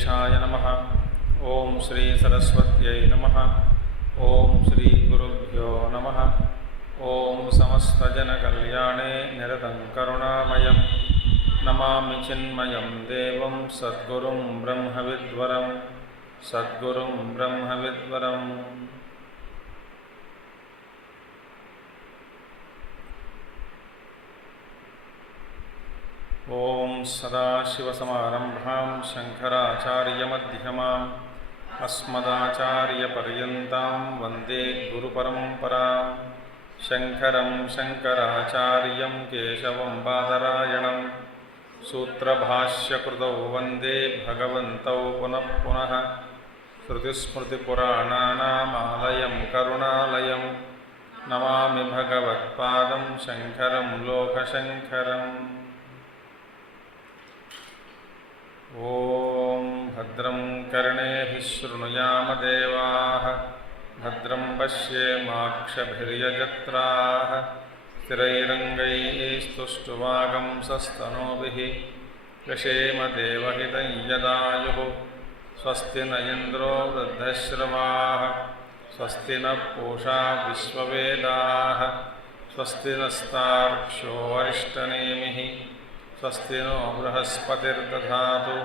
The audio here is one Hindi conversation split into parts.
वेंकटेशाय नमः। ओं श्री सरस्वत्यै नमः। ओं श्री गुरुभ्यो नमः। ओं समस्तजनकल्याणे निरतं करुणामयं नमामि चिन्मयं देवं सद्गुरुं ब्रह्मविद्वरं सद्गुरुं ब्रह्मविद्वरम्। ओं सदाशिवसमारम्भां शङ्कराचार्यमध्यमाम् अस्मदाचार्यपर्यन्तां वन्दे गुरुपरम्परां। शङ्करं शङ्कराचार्यं केशवं बादरायणं सूत्रभाष्यकृतौ वन्दे भगवन्तौ पुनः पुनः। श्रुतिस्मृतिपुराणानामालयं करुणालयं नमामि भगवत्पादं शङ्करं लोकशङ्करम्। ॐ भद्रं कर्णेभिः शृणुयाम देवाः भद्रं पश्येमाक्षभिर्यजत्राः स्थिरैरङ्गैस्तुष्टुवागंसस्तनूभिः व्यशेम देवहितं यदायुः। स्वस्ति न इन्द्रो वृद्धश्रवाः स्वस्ति न पूषा विश्ववेदाः स्वस्ति नस्तार्क्ष्यो अरिष्टनेमिः स्वस्ति नो बृहस्पतिर्दधातु।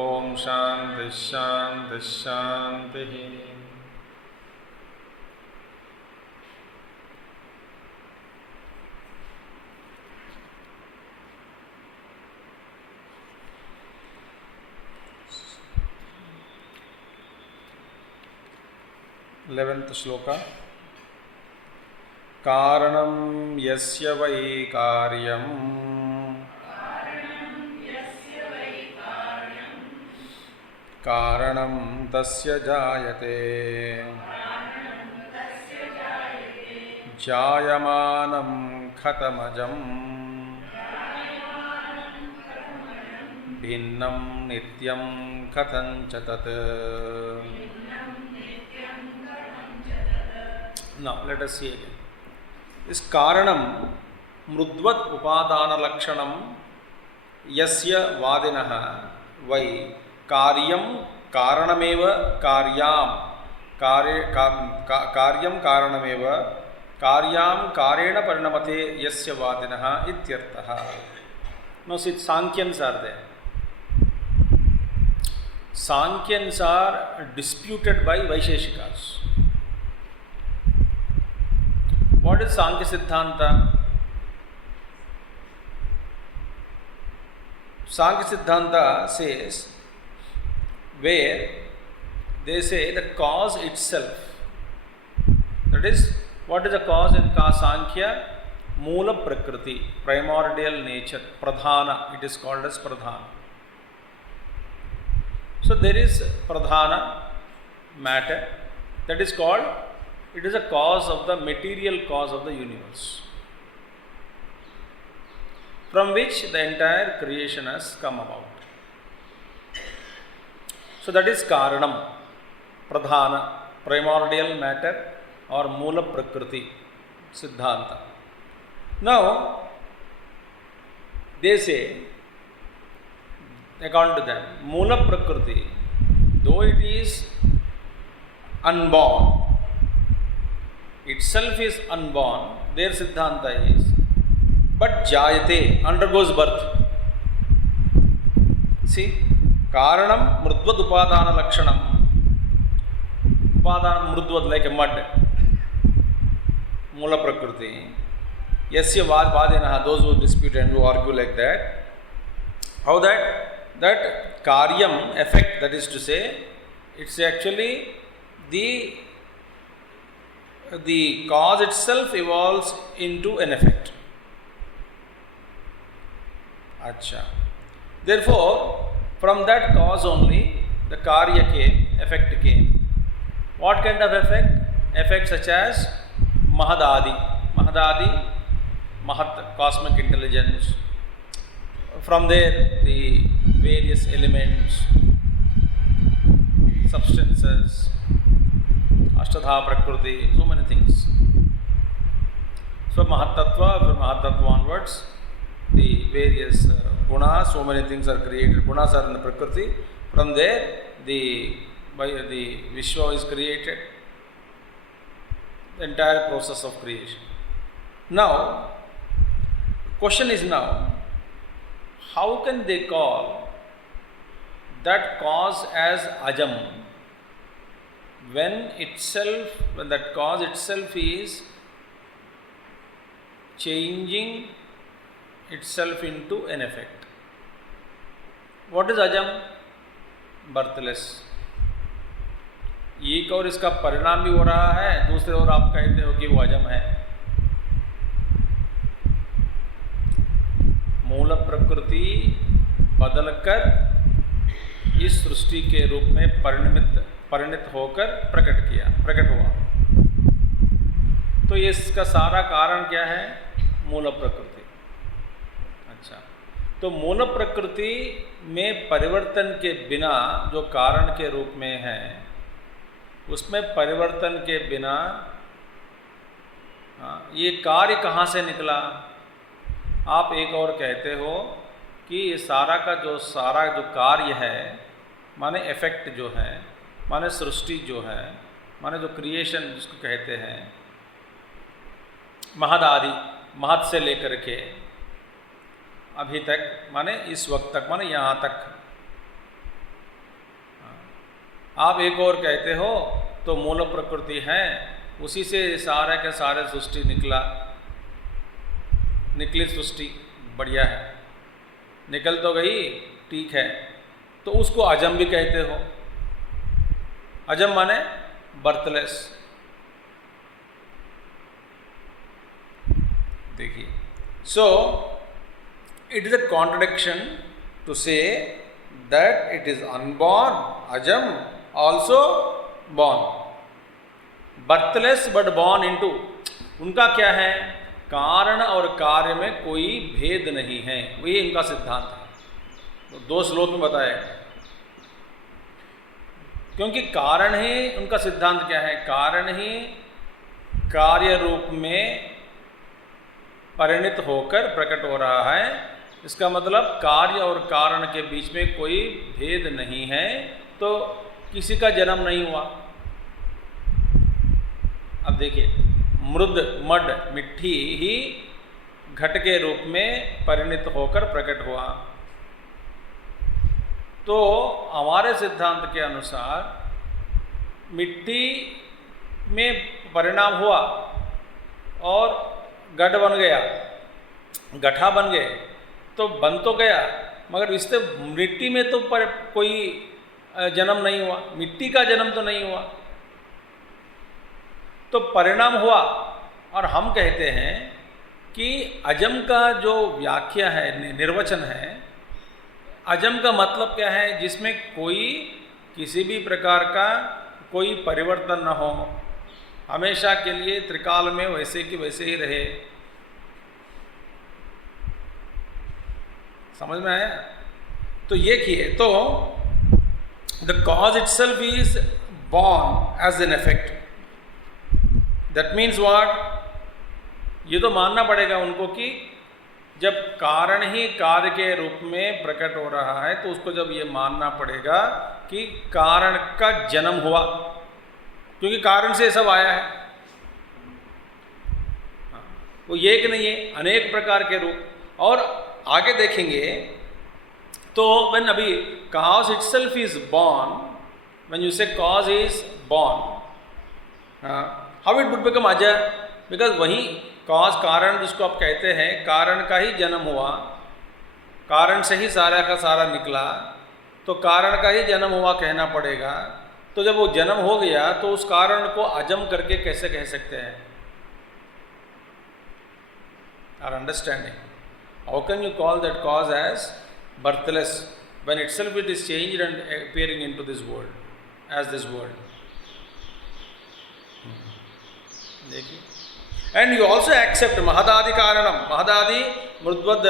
ओम शांति शांति शांति। इलेवेंथ श्लोक। कारणं यस्य वै कार्यं कारणं तस्य जायते जायमानं कथमजं भिन्नं नित्यं कथञ्च तत्। Now let us see again. This कारणं मृद्वत् उपादान लक्षणं यस्य वादिनः वै कार्यं कारणमेव कार्यां कार्यं कारणमेव कार्यां कारेण परिणमते यस्य वादिनः इत्यर्थः। Now see, Sankyans are there. Sankyans are disputed by Vaisheshikas. What is Sankhya Siddhanta? Sankhya Siddhanta says, where they say the cause itself, that is, what is the cause in Sankhya? Moola Prakriti, primordial nature, Pradhana, it is called as Pradhana. So there is Pradhana, matter, that is called, it is a cause of the material cause of the universe, from which the entire creation has come about. So that is Karanam, Pradhana, primordial matter or Moola Prakriti, Siddhanta. Now, they say, according to them, Moola Prakriti, though it is unborn, itself is unborn, their Siddhanta is, but Jayate, undergoes birth. See? Karanam mrudvad upadana lakshanam. Upadana mrudvad, like a mud. Moola Prakriti. Yasya vadinaha, those who dispute and who argue like that. How that karyam, effect, that is to say, it's actually the cause itself evolves into an effect. Acha. Therefore, from that cause only the karya came, effect came. What kind of effect? Effect such as Mahadadi. Mahadadi, Mahat, cosmic intelligence. From there, the various elements, substances, Ashtadha Prakriti, so many things. So Mahatattva, from Mahatattva onwards, the various gunas, so many things are created. Gunas are in the Prakriti. From there, the Vishwa is created. The entire process of creation. Now, question is now, how can they call that cause as ajam when that cause itself is changing itself into an effect? What is ajam? Birthless. एक और इसका परिणाम भी हो रहा है, दूसरे ओर आप कहते हो कि वो अजम है। मूल प्रकृति बदलकर इस सृष्टि के रूप में परिणित होकर प्रकट हुआ। तो ये इसका सारा कारण क्या है? मूल प्रकृति। अच्छा, तो मूल प्रकृति में परिवर्तन के बिना जो कारण के रूप में है, उसमें परिवर्तन के बिना ये कार्य कहाँ से निकला? आप एक और कहते हो कि ये सारा जो कार्य है, माने इफेक्ट जो है, माने सृष्टि जो है, माने जो क्रिएशन जिसको कहते हैं, महद आदि, महद से लेकर के अभी तक, माने इस वक्त तक, माने यहाँ तक। आप एक और कहते हो तो मूल प्रकृति है, उसी से सारे के सारे सृष्टि निकली सृष्टि, बढ़िया है, निकल तो गई, ठीक है, तो उसको अजम भी कहते हो। अजम माने बर्थलेस। देखिए, so it is a contradiction to say that it is unborn, अजम also born, birthless but born into. उनका क्या है? कारण और कार्य में कोई भेद नहीं है, वही इनका सिद्धांत है। तो 2 श्लोक में बताया, क्योंकि कारण ही उनका सिद्धांत क्या है? कारण ही कार्य रूप में परिणित होकर प्रकट हो रहा है। इसका मतलब कार्य और कारण के बीच में कोई भेद नहीं है, तो किसी का जन्म नहीं हुआ। अब देखिए, मड मिट्टी ही घट के रूप में परिणित होकर प्रकट हुआ। तो हमारे सिद्धांत के अनुसार मिट्टी में परिणाम हुआ और गढ़ बन गया, गठा बन गए, तो बन तो गया, मगर इससे मिट्टी में तो कोई जन्म नहीं हुआ, मिट्टी का जन्म तो नहीं हुआ, तो परिणाम हुआ। और हम कहते हैं कि अजम का जो व्याख्या है, निर्वचन है, अजम का मतलब क्या है? जिसमें कोई किसी भी प्रकार का कोई परिवर्तन न हो, हमेशा के लिए त्रिकाल में वैसे कि वैसे ही रहे। समझ में आया? तो ये किए तो the cause itself is born as an effect. That means what? ये तो मानना पड़ेगा उनको कि जब कारण ही कार्य के रूप में प्रकट हो रहा है, तो उसको जब ये मानना पड़ेगा कि कारण का जन्म हुआ, क्योंकि कारण से सब आया है। वो एक नहीं है, अनेक प्रकार के रूप। और आगे देखेंगे तो व्हेन अभी cause itself is born, when you say cause is born, how it would become अजर? बिकॉज वही कॉज, कारण जिसको आप कहते हैं, कारण का ही जन्म हुआ, कारण से ही सारा का सारा निकला, तो कारण का ही जन्म हुआ कहना पड़ेगा। तो जब वो जन्म हो गया तो उस कारण को अजम करके कैसे कह सकते हैं? Are understanding? How can you call that cause as birthless when itself it is changed and appearing into this world as this world? देखिए, and you also accept mahadadi karanam, mahadadi mrudvad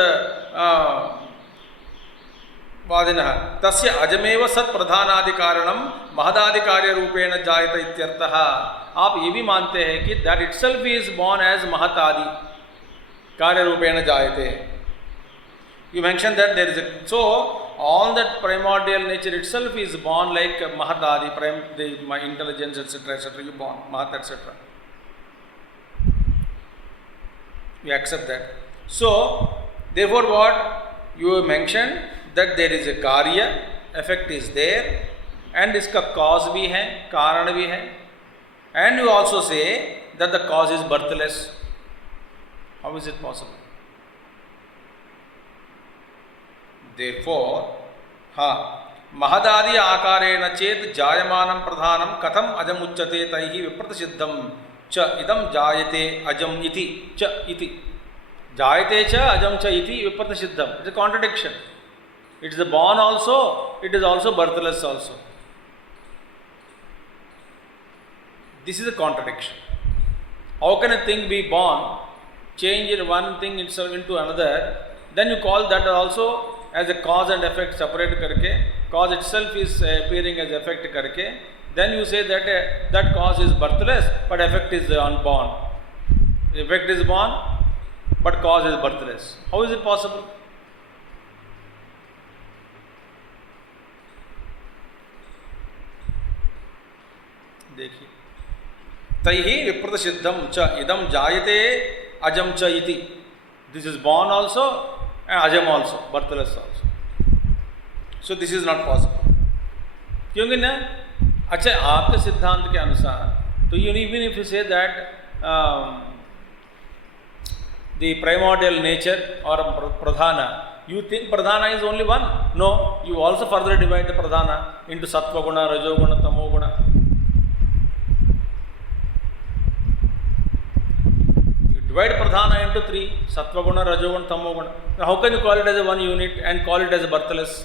वादिनः तस्य अजमेव सत् प्रधानादि कारणम महदादि कार्य रूपेण जायत इत्यर्थः। आप ये भी मानते हैं कि that itself is born as महत आदि कार्य रूपेण जायते। You mentioned that there is a, so all that primordial nature itself is born like Mahadadi, my intelligence, etc., you born, Mahat, etc. We accept that. So, therefore what? You mentioned that there is a Karya, effect is there, and iska cause bhi hai, Karan bhi hai, and you also say that the cause is birthless. How is it possible? Therefore, Mahadadi akarena chet jayamanam pradhanam katham ajam uchyate taihi viprtasiddham cha idam jayate ajam iti cha iti. Jayate cha ajam cha iti viprtasiddham. It's a contradiction. It is the born also, it is also birthless also. This is a contradiction. How can a thing be born, change one thing itself into another, then you call that also as a cause and effect separate karke, cause itself is appearing as effect karke, then you say that that cause is birthless but effect is unborn. Effect is born but cause is birthless. How is it possible? देखिए, तैहि विप्रतसिद्धम च इदम जायते ajam cha iti. This is born also and ajam also, birthless also. So this is not possible. क्योंकि ना, अच्छा आपके सिद्धांत के अनुसार, तो even if you say that the primordial nature or pradhana, you think pradhana is only one? No, you also further divide the pradhana into sattva guna, rajo guna, tamo guna. Divide pradhana into three, sattva guna, rajo guna, tamo guna. Now how can you call it as a one unit and call it as a birthless?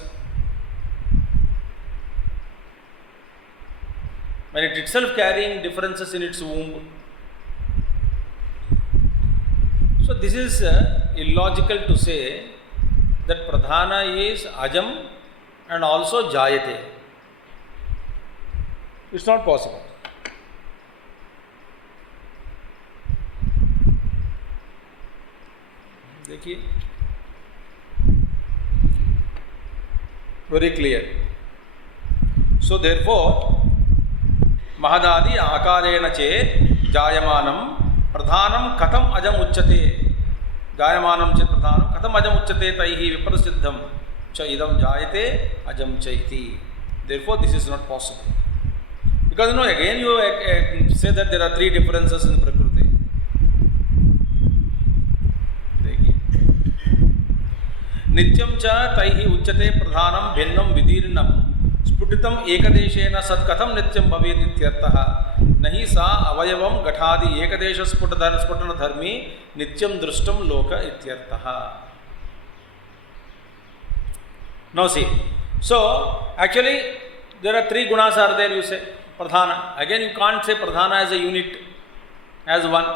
When it itself carrying differences in its womb. So this is illogical to say that pradhana is ajam and also jayate. It's not possible. देखिए, very clear. So therefore, Mahadadi akarena chet jayamanam pradhanam katham ajam uchyate. Jayamanam chet pradhanam katham ajam uchyate taihi viprasiddham cha idam jayate ajam chaiti. Therefore, this is not possible. Because again you say that there are three differences in Prakriti. Nityam cha taihi uchyate pradhanam bhinnam vidirnam sputitam ekadeshena sat katham nityam bhavet ityartah nahi sa avayavam gathadi ekadesha sputana dharmi nityam drustam loka ityartah. Now see, so actually there are three gunas are there, you say pradhana. Again you can't say pradhana as a unit, as one.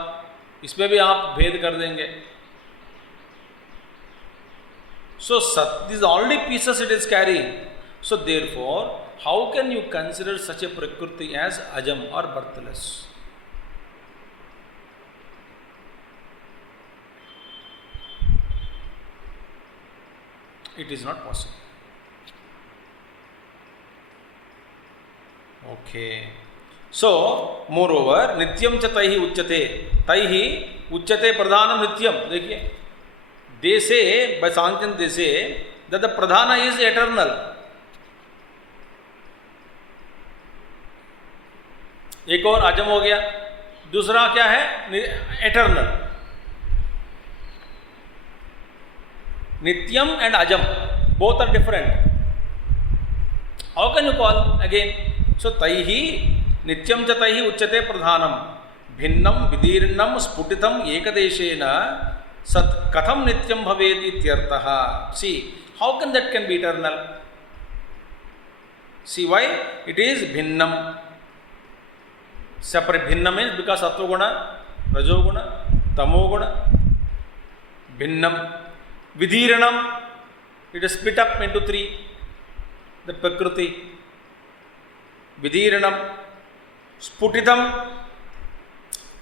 इसमें भी आप भेद कर देंगे. So, this is already pieces it is carrying. So, therefore, how can you consider such a prakriti as ajam or birthless? It is not possible. Okay. So, moreover, nityam cha taihi uchyate pradhanam nityam. देखिए, they say, by Sankhyan they say that the pradhana is eternal. एक और अजम हो गया, दूसरा क्या है? Eternal. Nityam and ajam, both are different. How can you call again? So taihi nityam cha taihi uchyate pradhanam bhinnam vidirnam sputitam ekadeshena sat katham nityam bhavet ityartah. See, how can that can be eternal? See why? It is bhinnam. Separate. Bhinna means because sattva guna, rajo guna, tamo guna. Bhinnam. Vidhiranam. It is split up into three. The prakriti. Vidhiranam. Sputitam.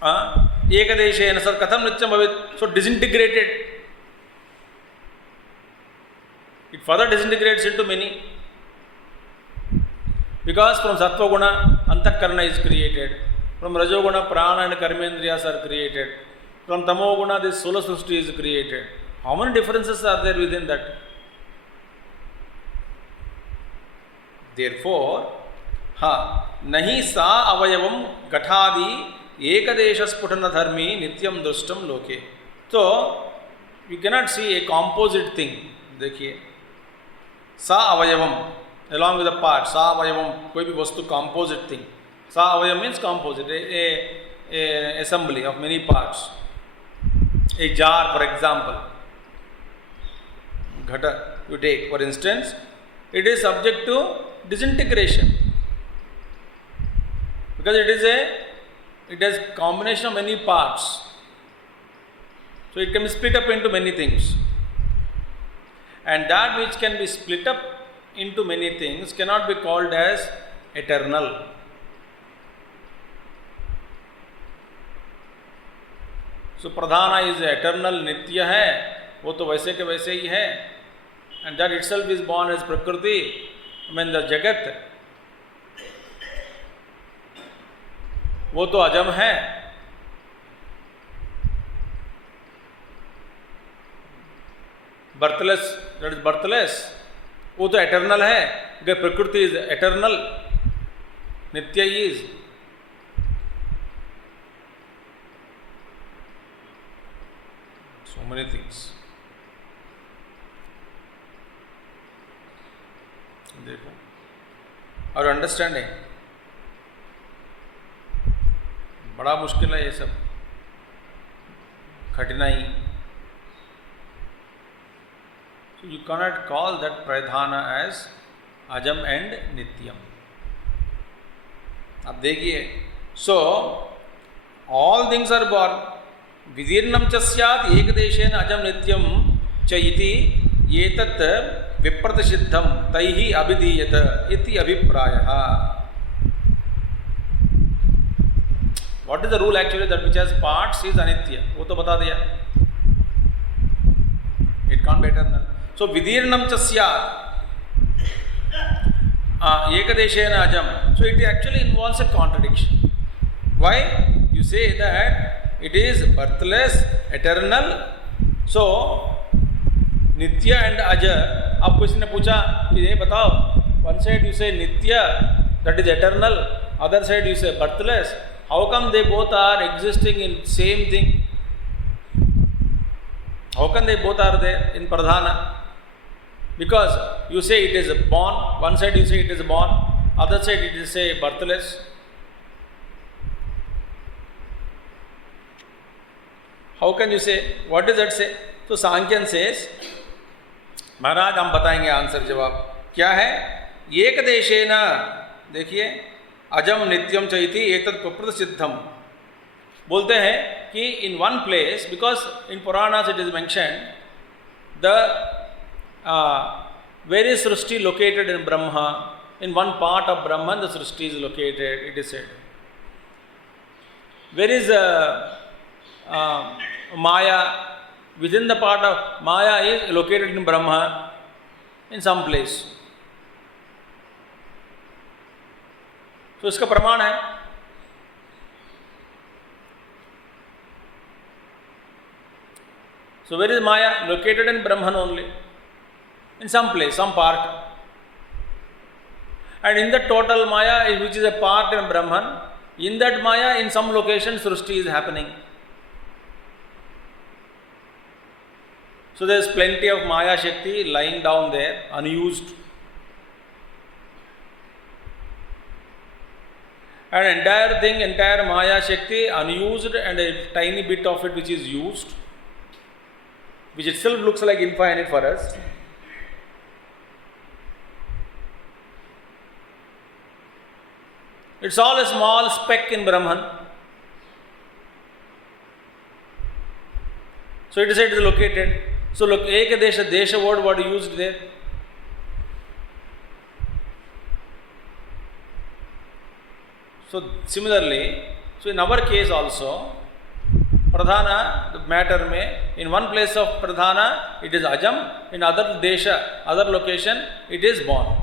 Ekadeshena sat katham nityam bhavet. So disintegrated. it further disintegrates into many. Because from Sattva Guna, Antakarana is created. From Rajoguna, Prana and Karmendriyas are created. From Tamoguna, this Solar Srishti is created. How many differences are there within that? Therefore, nahi sa avayavam gathadi ekadesha sputana dharmi nityam drushtam loke. So, you cannot see a composite thing. देखिए, sa avayavam along with the part, sa avayavam कोई भी वस्तु composite thing. Sa avayam means composite, a assembly of many parts. A jar, for example, ghata you take, for instance, it is subject to disintegration because it has combination of many parts, so it can be split up into many things, and that which can be split up into many things cannot be called as eternal. So pradhana is eternal, nitya hai, वो तो वैसे के वैसे ही है, and that itself is born as prakriti. I mean the jagat, वो तो अजम है. Birthless, that is birthless, वो तो eternal है. because prakriti is eternal, nitya is. So many things. देखो, और अंडरस्टैंडिंग बड़ा मुश्किल है ये सब, कठिनाई. So you cannot call that pradhana as ajam and nityam. अब देखिए, so all things are born. विदीर्णं च स्यात् एकदेशेन अजं नित्यं च इति एतत् विप्रतिषिद्धं तैः अभिधीयत इति अभिप्रायः. What is the rule actually? That which has parts is anitya. वो तो बता दिया. It can't be eternal. So विदीर्णं च स्यात् एकदेशेन अजं. So it actually involves a contradiction. Why? You say that it is birthless, eternal. So nitya and aja. आप किसी ने पूछा कि ये बताओ, one side you say nitya, that is eternal, other side you say birthless. How come they both are existing in same thing? How come they both are there in pradhana? Because you say it is born, one side you say it is born, other side it is say birthless. How can you say? What does that say? So Sankhyan says, महाराज हम बताएंगे आंसर जवाब क्या है. एक देशेन, देखिए, अजम नित्यम चैति एतत् प्रप्रतिषिद्धम. बोलते हैं कि in one place, because in Puranas it is mentioned the very सृष्टि located in Brahma. In one part of Brahman the सृष्टि is located, it is said. Where is Maya, within the part of Maya is located in Brahma in some place. So इसका प्रमाण है. So where is Maya? Located in Brahman only, in some place, some part. And in the total Maya, which is a part in Brahman, in that Maya, in some location, Srishti is happening. So there is plenty of Maya Shakti lying down there, unused. And entire thing, entire Maya Shakti, unused, and a tiny bit of it which is used, which itself looks like infinite for us. It's all a small speck in Brahman. So it is said it is located. So look, Ekadesha, Desha word what used there? So similarly, so in our case also, Pradhana, the matter में, in one place of Pradhana it is Ajam, in other desha, other location it is born.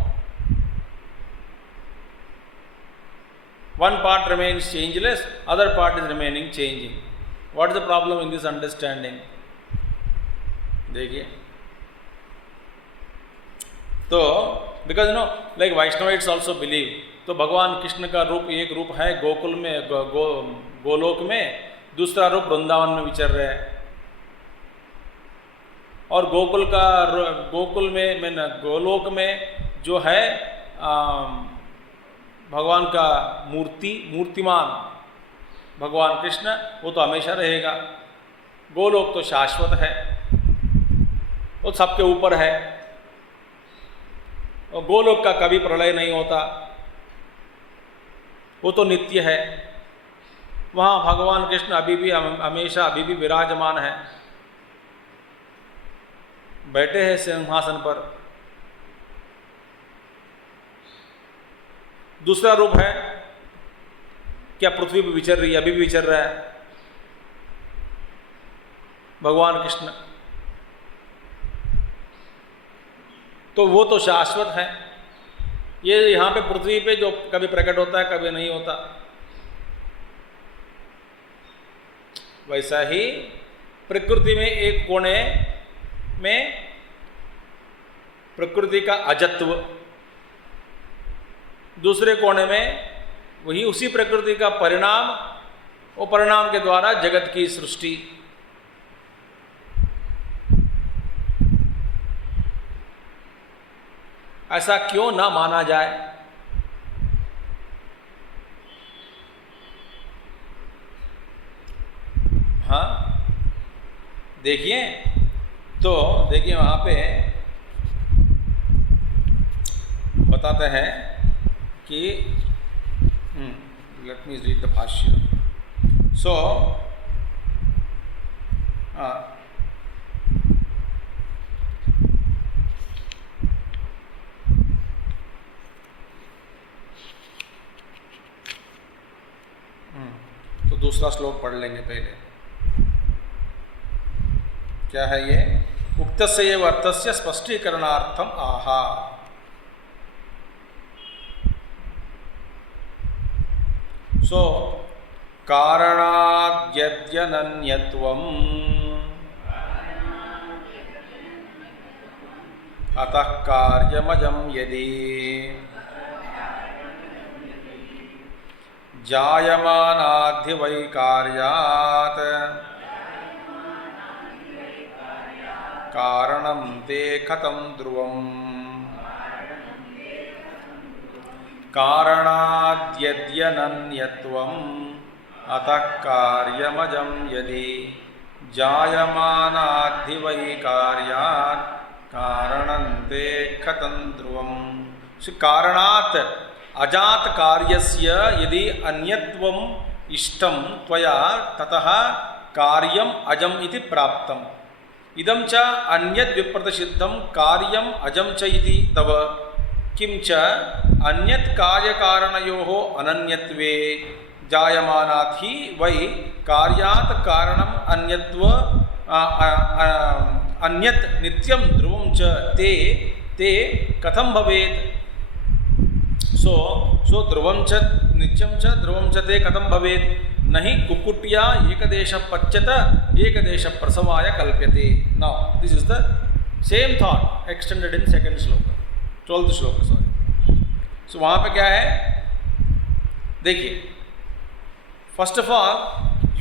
One part remains changeless, other part is remaining changing. What is the problem in this understanding? देखिए, तो because like Vaishnavites also believe, तो भगवान कृष्ण का रूप एक रूप है गोकुल में, गोलोक में, दूसरा रूप वृंदावन में विचर रहे हैं। और गोकुल में गोलोक में जो है भगवान का मूर्तिमान भगवान कृष्ण, वो तो हमेशा रहेगा। गोलोक तो शाश्वत है, वो सबके ऊपर है, और गोलोक का कभी प्रलय नहीं होता, वो तो नित्य है। वहाँ भगवान कृष्ण अभी भी हमेशा अभी भी विराजमान है, बैठे हैं सिंहासन पर। दूसरा रूप है क्या, पृथ्वी पर विचर रही है, अभी भी विचर रहा है भगवान कृष्ण, तो वो तो शाश्वत है। ये यहाँ पे पृथ्वी पे जो कभी प्रकट होता है कभी नहीं होता, वैसा ही प्रकृति में एक कोने में प्रकृति का अजत्व, दूसरे कोने में वही उसी प्रकृति का परिणाम, वो परिणाम के द्वारा जगत की सृष्टि। ऐसा क्यों ना माना जाए? हाँ, देखिए, तो देखिए वहाँ पे बताते हैं कि लेट मी रीड द भाष्य। सो तो दूसरा श्लोक पढ़ लेंगे पहले। क्या है ये? उक्तस्य एव अर्थस्य स्पष्टीकरणार्थम आहा। सो कारणाद्यनन्यत्वम् अतः कार्यमजं यदि जायमानाद्धिवैकार्यात् कारणं ते कथं ध्रुवम्। कारणाद्यनन्यत्वम् अतः कार्यमजं यदि जायमानाद्धिवैकार्यात् कारणं ते कथं ध्रुवम्। कारणात् अजात कार्यस्य यदि अन्यत्वम् इष्टं त्वया ततः कार्यम अजम इति प्राप्तम्। इदं च अन्यद् विप्रतिषिद्धं कार्यम अजम च इति तव किं च अन्यत् कार्यकारणयोः अनन्यत्वे जायमानात् हि वै कार्यात् कारणम् अन्यत् नित्यं ध्रुवं च ते कथं भवेत्? सो ध्रुवं च नित्यं च ध्रुवं च ते कथं भवेत्? नहि कुक्कुट्या एकदेश पच्यत एकदेश प्रसवाय कल्प्यते। Now this is the same thought extended in second श्लोक, 12th श्लोक, सॉरी। सो वहाँ पे क्या है देखिए, first of all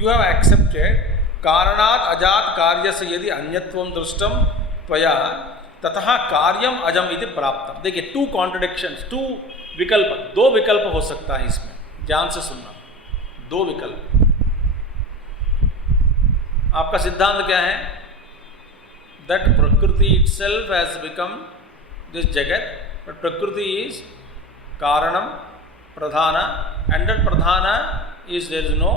you have accepted कारणात् अजात कार्यस्य यदि अन्यत्वं दृष्टं त्वया ततः कार्यम अजम इति प्राप्तम्। देखिए, टू कॉन्ट्रडिक्शंस, टू विकल्प, दो विकल्प हो सकता है इसमें, ध्यान से सुनना। दो विकल्प। आपका सिद्धांत क्या है? दैट प्रकृति इटसेल्फ हैज बिकम दिस जगत, बट प्रकृति इज कारणम प्रधान, एंड दैट प्रधान is there is no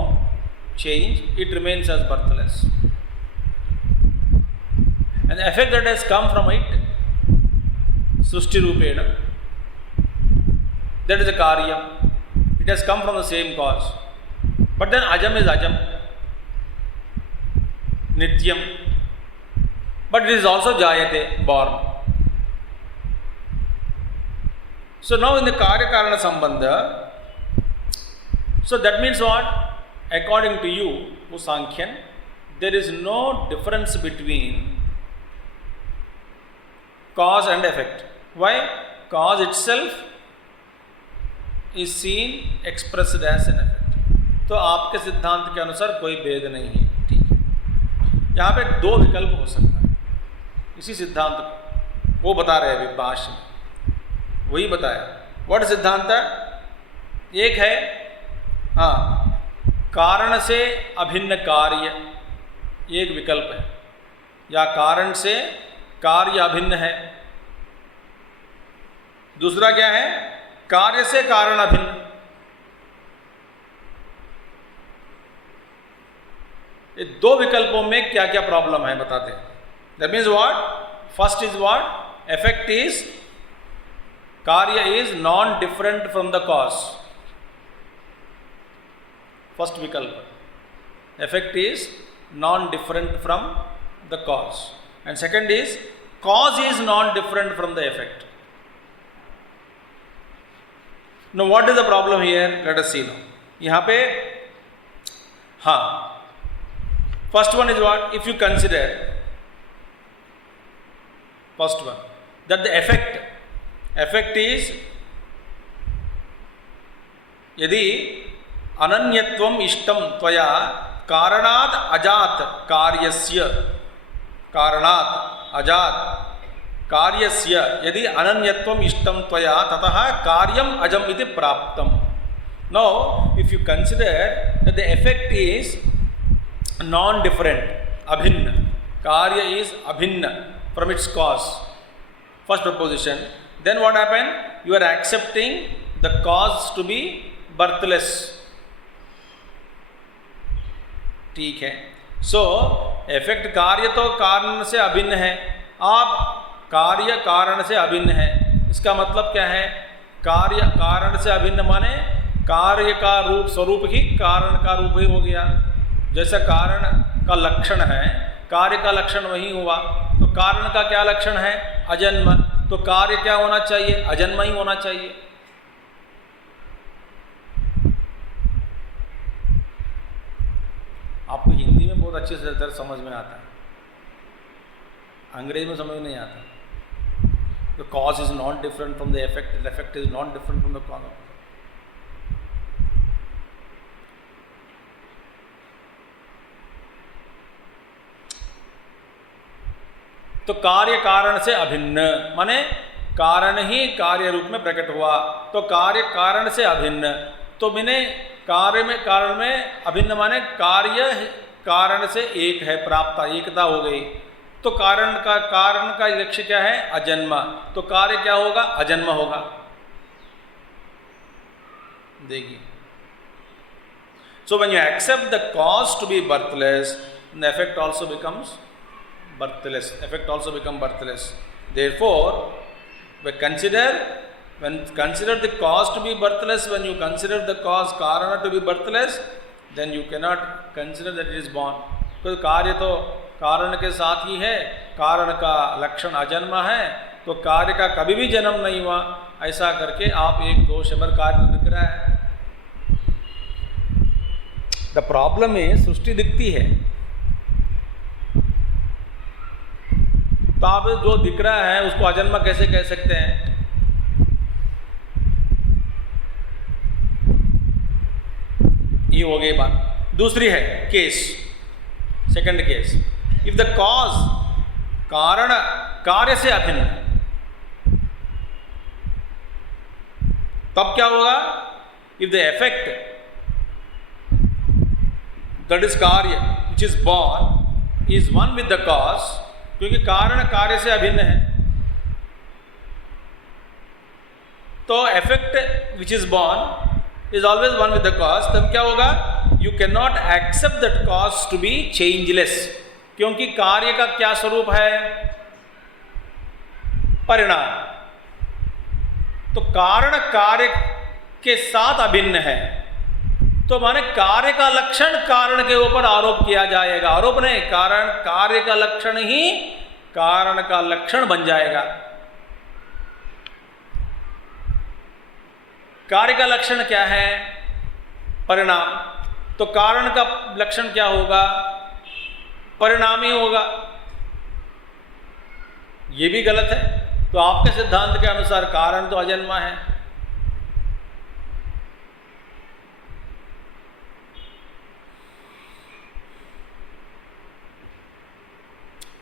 change, it remains as birthless, and the effect that has come from it सृष्टि रूपेण, that is a karyam, it has come from the same cause, but then ajam is ajam, नित्यम, but it is also jayate, born. So now in the karya karana sambandha, so that means what? According to you, O Sankhyan, there is no difference between cause and effect. Why? Cause itself is seen expressed as an effect. तो आपके सिद्धांत के अनुसार कोई भेद नहीं है, ठीक है। यहाँ पे दो विकल्प हो सकता है इसी सिद्धांत को, वो बता रहे हैं अभी भाष्य में, वही बताया। व्हाट सिद्धांत है? एक है हाँ, कारण से अभिन्न कार्य, एक विकल्प है, या कारण से कार्य अभिन्न है। दूसरा क्या है? कार्य से कारण अभिन्न। ये दो विकल्पों में क्या क्या प्रॉब्लम है बताते हैं। That means what? First is what? Effect is, कार्य is non different from the cause. First विकल्प, effect is non different from the cause, and second is cause is non different from the effect. No what is the problem here? Let us see now. यहां पे हाँ, first one is what? If you consider first one, that the effect is यदि अनन्यत्वम इष्टम त्वया कारणात् अजात कार्यस्य, कारणात् अजात कार्यस्य यदि अनन्यत्वम इष्टम त्वया ततः कार्यम अजम इति प्राप्तम। Now if you consider that the effect is non-different, abhinna, karya is abhinna from its cause, first proposition, then what happened? You are accepting the cause to be birthless, ठीक है। so effect कार्य तो कारण से अभिन्न है, आप कार्य कारण से अभिन्न है, इसका मतलब क्या है? कार्य कारण से अभिन्न माने कार्य का रूप स्वरूप ही कारण का रूप ही हो गया। जैसा कारण का लक्षण है, कार्य का लक्षण वही हुआ। तो कारण का क्या लक्षण है? अजन्म। तो कार्य क्या होना चाहिए? अजन्म ही होना चाहिए। आपको हिंदी में बहुत अच्छे से समझ में आता है, अंग्रेजी में समझ नहीं आता। The cause is not different from the effect, the effect is not different from the cause. तो कार्य कारण से अभिन्न माने कारण ही कार्य रूप में प्रकट हुआ, तो कार्य कारण से अभिन्न। तो मैंने कार्य में कारण में अभिन्न माने कार्य कारण से एक है, प्राप्त एकता हो गई। तो कारण का लक्ष्य क्या है? अजन्म। तो कार्य क्या होगा? अजन्म होगा। देखिए, so when you accept the cause to be birthless, the effect also becomes birthless, effect also become birthless. Therefore when consider the cause to be birthless, when you consider the cause karana to be birthless, then you cannot consider that it is born, because कार्य तो कारण के साथ ही है, कारण का लक्षण अजन्म है, तो कार्य का कभी भी जन्म नहीं हुआ। ऐसा करके आप एक दोष पर कार्य दिख रहा है। द प्रॉब्लम है सृष्टि दिखती है, तो आप जो दिख रहा है उसको अजन्मा कैसे कह सकते हैं? ये हो गई बात। दूसरी है case, second case, if the cause कारण कार्य से अभिन्न, तब क्या होगा? If the effect that is कार्य which is born is one with the cause, क्योंकि कारण कार्य से अभिन्न है, तो effect which is born is always one with the cause. तब क्या होगा? You can not accept that cause to be changeless, क्योंकि कार्य का क्या स्वरूप है? परिणाम। तो कारण कार्य के साथ अभिन्न है, तो माने कार्य का लक्षण कारण के ऊपर आरोप किया जाएगा, आरोप नहीं, कारण कार्य का लक्षण ही कारण का लक्षण बन जाएगा। कार्य का लक्षण क्या है? परिणाम। तो कारण का लक्षण क्या होगा? परिणाम ही होगा। ये भी गलत है। तो आपके सिद्धांत के अनुसार कारण तो अजन्मा है।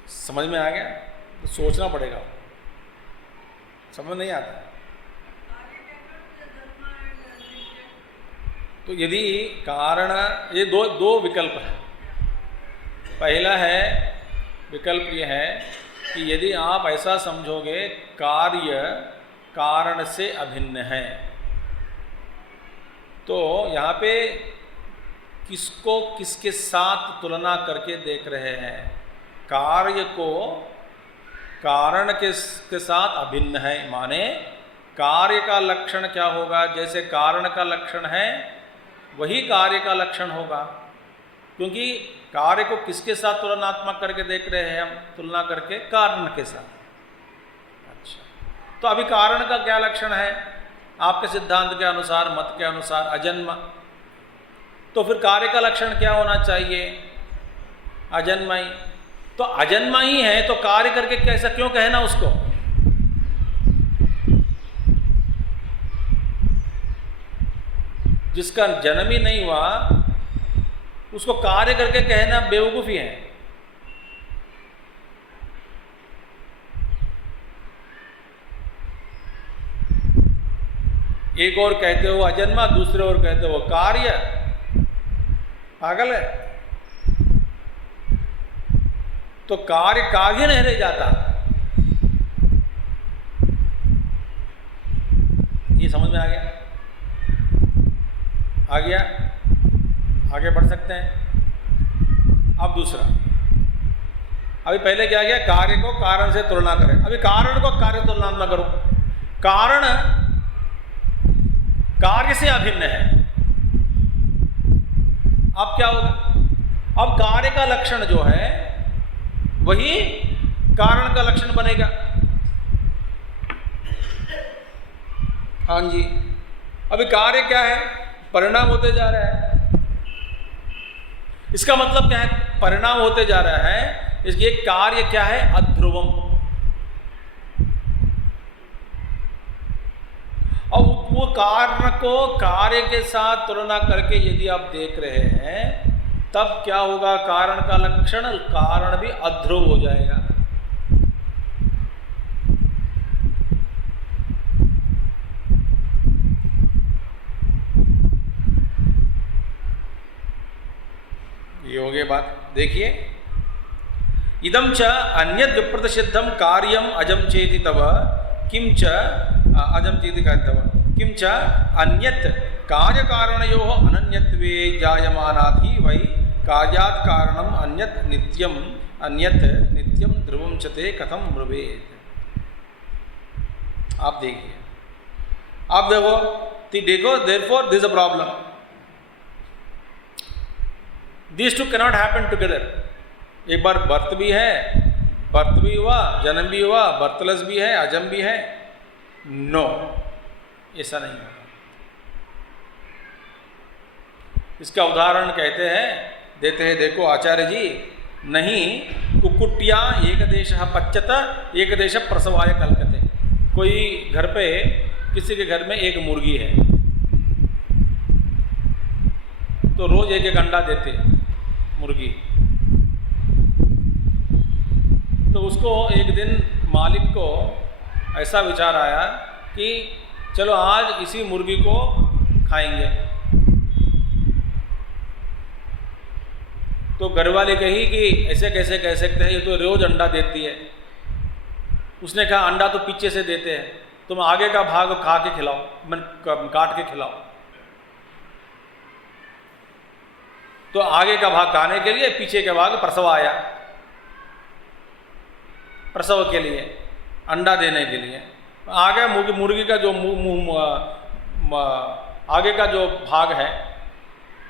समझ में आ गया? तो सोचना पड़ेगा, समझ नहीं आता। तो यदि कारण, ये दो विकल्प है। पहला है विकल्प ये है कि यदि आप ऐसा समझोगे कार्य कारण से अभिन्न है, तो यहाँ पे किसको किसके साथ तुलना करके देख रहे हैं? कार्य को कारण के साथ अभिन्न है, माने कार्य का लक्षण क्या होगा? जैसे कारण का लक्षण है वही कार्य का लक्षण होगा, क्योंकि कार्य को किसके साथ तुलनात्मक करके देख रहे हैं हम? तुलना करके कारण के साथ। अच्छा, तो अभी कारण का क्या लक्षण है आपके सिद्धांत के अनुसार, मत के अनुसार? अजन्मा। तो फिर कार्य का लक्षण क्या होना चाहिए? अजन्मा ही। तो अजन्मा ही है तो कार्य करके कैसा क्यों कहना उसको? जिसका जन्म ही नहीं हुआ उसको कार्य करके कहना बेवकूफी है। एक और कहते हो अजन्मा, दूसरे और कहते हो कार्य। पागल है। तो कार्य कार्य नहीं रह जाता। ये समझ में आ गया? आ गया? आगे बढ़ सकते हैं। अब दूसरा, अभी पहले क्या किया? कार्य को कारण से तुलना करें। अभी कारण को कार्य तुलना न करो। कारण कार्य से अभिन्न है। अब क्या होगा? अब कार्य का लक्षण जो है वही कारण का लक्षण बनेगा। हाँ जी। अभी कार्य क्या है? परिणाम होते जा रहा है। इसका मतलब क्या है? परिणाम होते जा रहा है। इसलिए कार्य क्या है? अध्रुवम। और वो कारण को कार्य के साथ तुलना करके यदि आप देख रहे हैं, तब क्या होगा? कारण का लक्षण, कारण भी अध्रुव हो जाएगा। ये हो गई बात। देखिए, इदम च अन्यद् विप्रतिषिद्धम कार्यम अजम चेति तव किम च अजम चेति तव किम च अन्यत् कार्य कारणयोः अनन्यत्वे जायमानाति वै कार्यात् कारणम अन्यत् नित्यम ध्रुवं च ते कथम ब्रुवेत्। आप देखिए, आप देखो therefore this a problem. These two cannot happen together. एक बार बर्थ भी है, बर्थ भी हुआ, जन्म भी हुआ, बर्थलेस भी है, अजम भी है। नो, ऐसा नहीं होगा। इसका उदाहरण कहते हैं, देते हैं, देखो आचार्य जी, नहीं कुक्कुटिया एक देश पच्यत एक देश प्रसवाय कल्पते। कोई घर पे, किसी के घर में एक मुर्गी है, तो रोज एक एक अंडा देते हैं मुर्गी। तो उसको एक दिन मालिक को ऐसा विचार आया कि चलो आज इसी मुर्गी को खाएंगे। तो घरवाले कही कि ऐसे कैसे कह सकते हैं, ये तो रोज अंडा देती है। उसने कहा अंडा तो पीछे से देते हैं, तुम आगे का भाग खा के खिलाओ, काट के खिलाओ। तो आगे का भाग खाने के लिए, पीछे का भाग प्रसव आया, प्रसव के लिए, अंडा देने के लिए। आगे मुर्गी का जो आगे का जो भाग है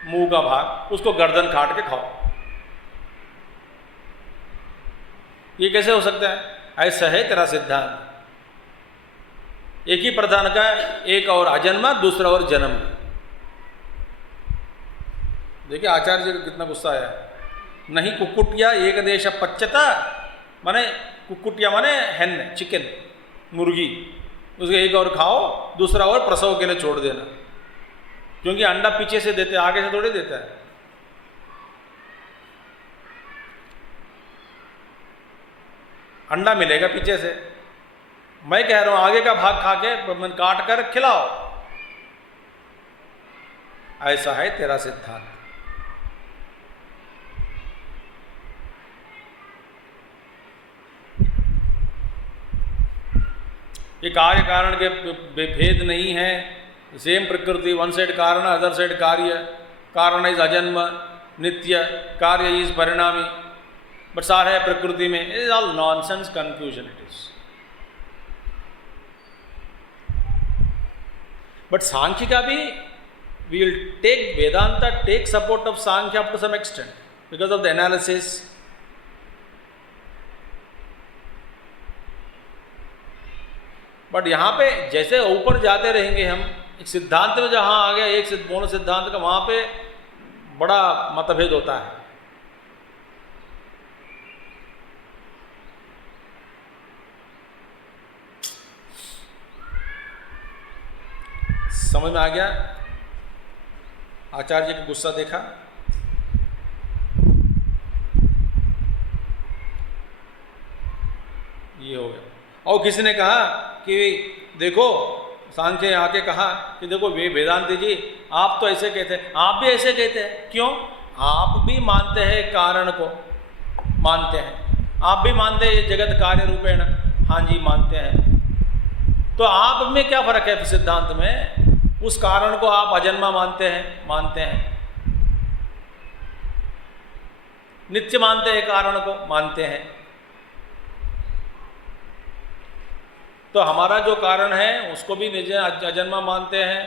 मुंह का भाग, उसको गर्दन काट के खाओ। ये कैसे हो सकता है? ऐसा है तेरा सिद्धांत। एक ही प्रधान का, एक और अजन्मा, दूसरा और जन्म। देखिए आचार्य जी को कितना गुस्सा आया। नहीं कुक्कुटिया एक देश पच्चता, माने कुक्कुटिया माने हेन, चिकन, मुर्गी, उसके एक और खाओ, दूसरा और प्रसव के लिए छोड़ देना, क्योंकि अंडा पीछे से देते, आगे से थोड़ी देता है। अंडा मिलेगा पीछे से। मैं कह रहा हूं आगे का भाग खा के काट कर खिलाओ। ऐसा है तेरा सिद्धांत। ये कार्य कारण के भेद नहीं है। सेम प्रकृति, वन साइड कारण, अदर साइड कार्य। कारण इज अजन्म, नित्य, कार्य इज परिणामी, बट सारा है प्रकृति में। It is all nonsense, confusion it is. But Sankhya का भी, we will take Vedanta take support of Sankhya up to some extent because of the analysis. But यहां पे जैसे ऊपर जाते रहेंगे हम, एक सिद्धांत में जहां आ गया, एक पूर्ण सिद्धांत का, वहां पे बड़ा मतभेद होता है। समझ में आ गया? आचार्य जी का गुस्सा देखा? ये हो गया। और किसी ने कहा कि देखो, सांख्य आके कहा कि देखो वेदांती जी आप तो ऐसे कहते हैं, आप भी ऐसे कहते हैं। क्यों? आप भी मानते हैं कारण को, मानते हैं, आप भी मानते हैं जगत कार्य रूपेण। हाँ जी मानते हैं। तो आप में क्या फर्क है सिद्धांत में? उस कारण को आप अजन्मा मानते हैं, नित्य मानते हैं, कारण को मानते हैं। तो हमारा जो कारण है उसको भी निज अजन्मा मानते हैं,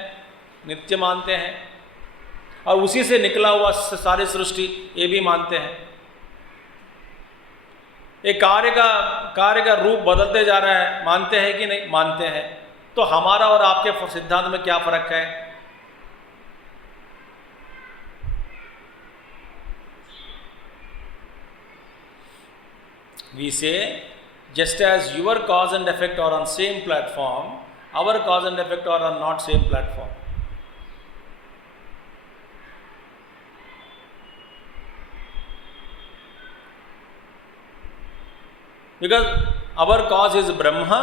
नित्य मानते हैं, और उसी से निकला हुआ सारी सृष्टि ये भी मानते हैं। एक कार्य का रूप बदलते जा रहा है, मानते हैं कि नहीं? मानते हैं। तो हमारा और आपके सिद्धांत में क्या फर्क है? We say, just as your cause and effect are on same platform, our cause and effect are on not same platform. Because our cause is Brahma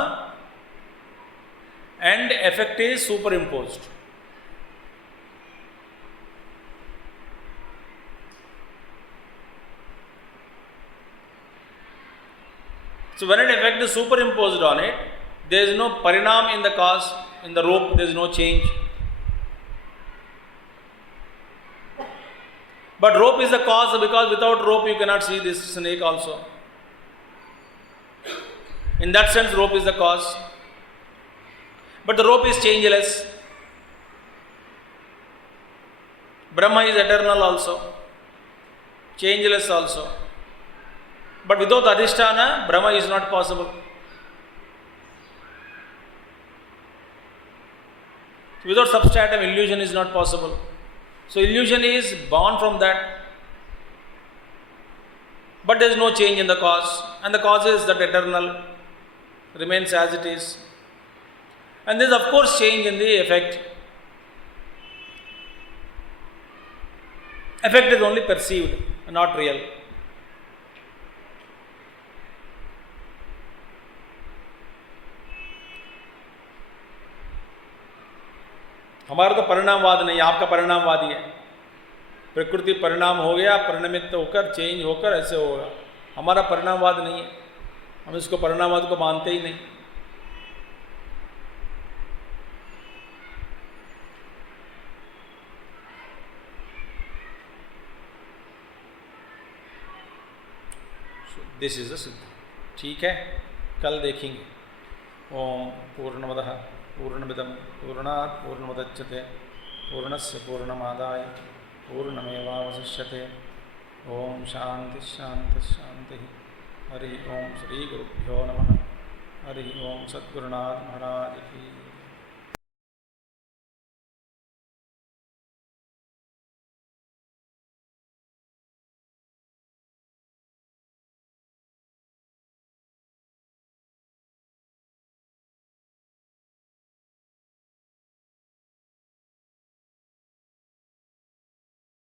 and effect is superimposed. So when an effect is superimposed on it, there is no parinam in the cause, in the rope there is no change. But rope is the cause, because without rope you cannot see this snake also. In that sense rope is the cause. But the rope is changeless. Brahma is eternal also, changeless also. But without Adhisthana, Brahma is not possible. Without substratum, illusion is not possible. So illusion is born from that. But there is no change in the cause. And the cause is that eternal, remains as it is. And there is of course change in the effect. Effect is only perceived, not real. हमारा तो परिणामवाद नहीं है, आपका परिणामवादी है। प्रकृति परिणाम हो गया, परिणमित होकर, चेंज होकर ऐसे होगा। हमारा परिणामवाद नहीं है, हम इसको परिणामवाद को मानते ही नहीं। दिस इज द सिद्धांत। ठीक है, कल देखेंगे। ओम पूर्णमदः पूर्णमिदं पूर्णात् पूर्णमुदच्यते पूर्णस्य पूर्णमादाय पूर्णमेवावशिष्यते। ओम शांति शांति शांति। हरि ओम श्री गुरुभ्यो नमः। हरि ओम सद्गुरुनाथ महाराज की